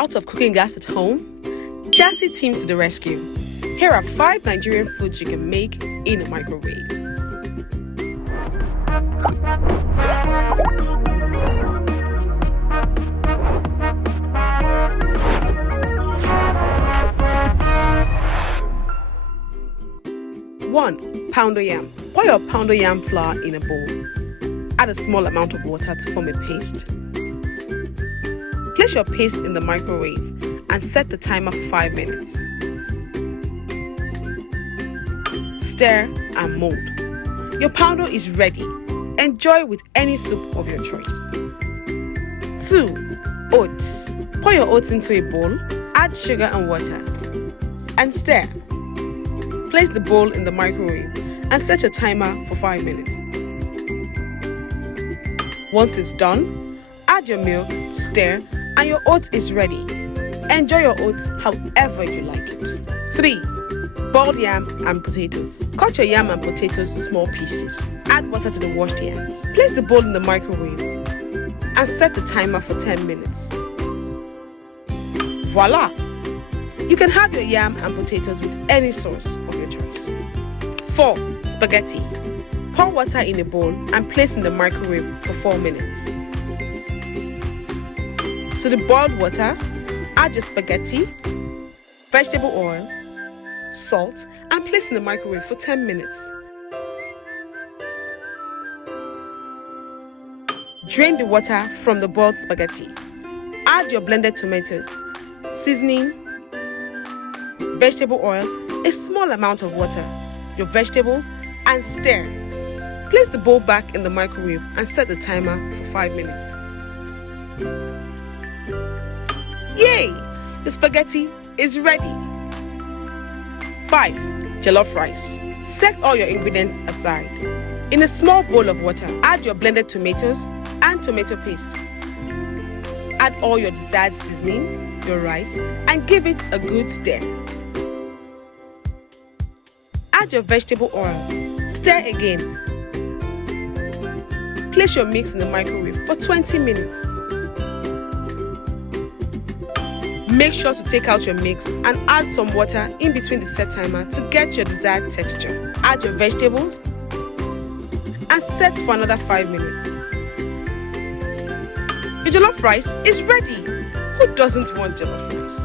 Out of cooking gas at home? Jassy team to the rescue. Here are 5 Nigerian foods you can make in a microwave. One, poundo yam. Pour your poundo yam flour in a bowl. Add a small amount of water to form a paste. Place your paste in the microwave and set the timer for 5 minutes. Stir and mold. Your poundo is ready. Enjoy with any soup of your choice. 2. Oats. Pour your oats into a bowl, add sugar and water, and stir. Place the bowl in the microwave and set your timer for 5 minutes. Once it's done, add your milk, stir, and your oats is ready. Enjoy your oats however you like it. 3. Boiled yam and potatoes. Cut your yam and potatoes to small pieces. Add water to the washed yams. Place the bowl in the microwave and set the timer for 10 minutes. Voila! You can have your yam and potatoes with any sauce of your choice. 4. Spaghetti. Pour water in a bowl and place in the microwave for 4 minutes. To the boiled water, add your spaghetti, vegetable oil, salt, and place in the microwave for 10 minutes. Drain the water from the boiled spaghetti. Add your blended tomatoes, seasoning, vegetable oil, a small amount of water, your vegetables, and stir. Place the bowl back in the microwave and set the timer for 5 minutes. Yay! The spaghetti is ready. 5. Jollof rice. Set all your ingredients aside. In a small bowl of water, add your blended tomatoes and tomato paste. Add all your desired seasoning, your rice, and give it a good stir. Add your vegetable oil. Stir again. Place your mix in the microwave for 20 minutes. Make sure to take out your mix and add some water in between the set timer to get your desired texture. Add your vegetables and set for another 5 minutes. Your jollof rice is ready. Who doesn't want jollof rice?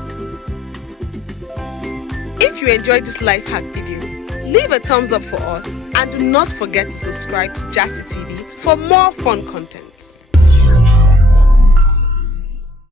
If you enjoyed this life hack video, leave a thumbs up for us and do not forget to subscribe to Jassy TV for more fun content.